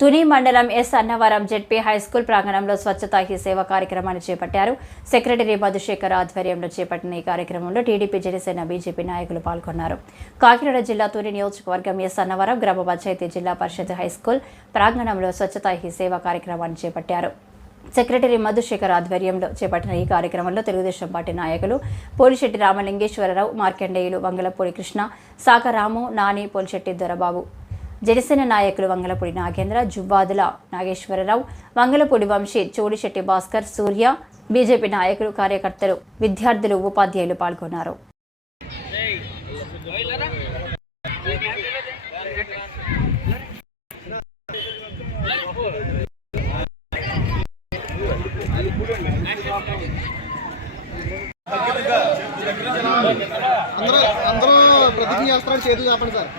తుని మండలం yes Annavaram ZP high school ప్రాంగణంలో స్వచ్ఛతా he సేవ కార్యక్రమాన్ని చేపట్టారు. సెక్రటరీ మధుశేఖర్ ఆధ్వర్యంలో చేపట్టిన ఈ కార్యక్రమంలో టీడీపీ జనసేన బీజేపీ నాయకులు పాల్గొన్నారు. కాకినాడ జిల్లా తుని నియోజకవర్గం ఎస్ అన్నవరం గ్రామ పంచాయతీ జిల్లా పరిషత్ హైస్కూల్ ప్రాంగణంలో స్వచ్ఛతా హీ సేవ కార్యక్రమాన్ని చేపట్టారు. సెక్రటరీ మధుశేఖర్ ఆధ్వర్యంలో చేపట్టిన ఈ కార్యక్రమంలో తెలుగుదేశం పార్టీ నాయకులు పోలిశెట్టి రామలింగేశ్వరరావు మార్కండేయులు వంగలపూడి కృష్ణ సాకరాము నాని పోలిశెట్టి దొరబాబు జనసేన నాయకులు వంగలపూడి నాగేంద్ర జువ్వాదుల నాగేశ్వరరావు వంగలపూడి వంశీ చోడిశెట్టి భాస్కర్ సూర్య బీజేపీ నాయకులు కార్యకర్తలు విద్యార్థులు ఉపాధ్యాయులు పాల్గొన్నారు. అందరూ అందరూ ప్రతిజ్ఞ చేస్తున్నారు చేతులు చెప్పండి సార్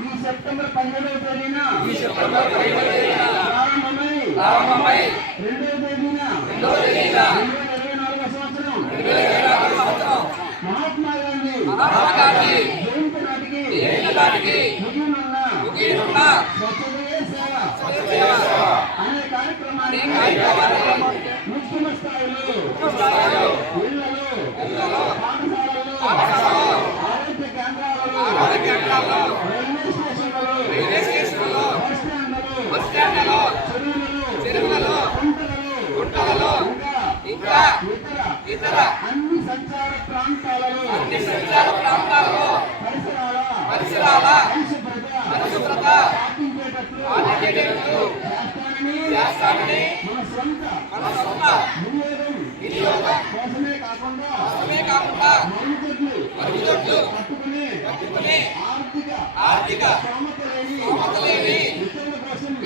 ఈ సెప్టెంబర్ పదిహేడవ తేదీన ప్రారంభమై రెండవ తేదీన రెండు వేల ఇరవై నాలుగవ సంవత్సరం మహాత్మా గాంధీ. జయంతి నాటికి. అనే కార్యక్రమాన్ని ముఖ్యమ స్థాయిలో ఇళ్ళలో ఆరోగ్య కేంద్రాలలో ఇంకా ఇతర అన్ని సంచార ప్రాంతాలలో పరిసరాల పరిశుభ్రత పాటించేటట్లు చేస్తానని మన స్వంత వినియోగం కోసమే కాకుండా మరుగుదొడ్లు పట్టుకుని ఆర్థిక స్తోమత లేని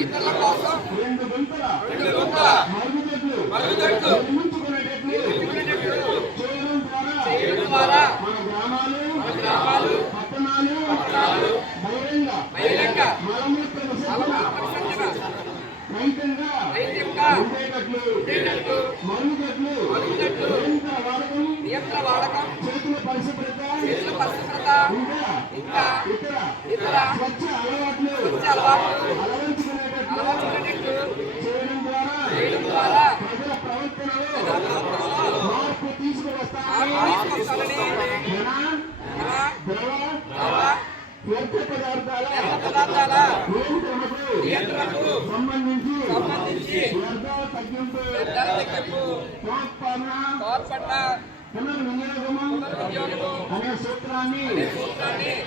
ఇతరుల కోసం రెండు గుంతల మరుగుదొడ్లు నిర్మించుకునేటట్లు రహితంగా ఉండేటట్లు మరుగుదొడ్లు నియంత్ర వాడకం చేతుల పరిశుభ్రత ఇంకా ఇతర స్వచ్ఛ అలవాట్లు అలవర్చుకునేటట్లు చేయడం ద్వారా ప్రజల ప్రవర్తనలో మార్పు తీసుకువస్తానని ఘన, ద్రవ వ్యర్థ పదార్థాల నియంత్రణకు సంబంధించి తగ్గింపు పునర్వినియోగము అనే సూత్రాన్ని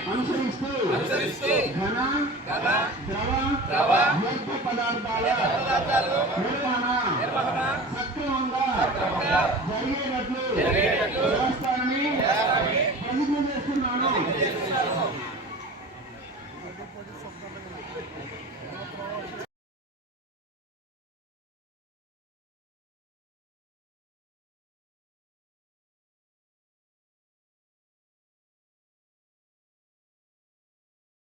అనుసరిస్తూ ఘన ద్రవ వ్యర్థ పదార్థాల నిర్వహణ సక్రమంగా జరిగేటట్లు వ్యవస్థాన్ని ప్రతిజ్ఞ చేస్తున్నాను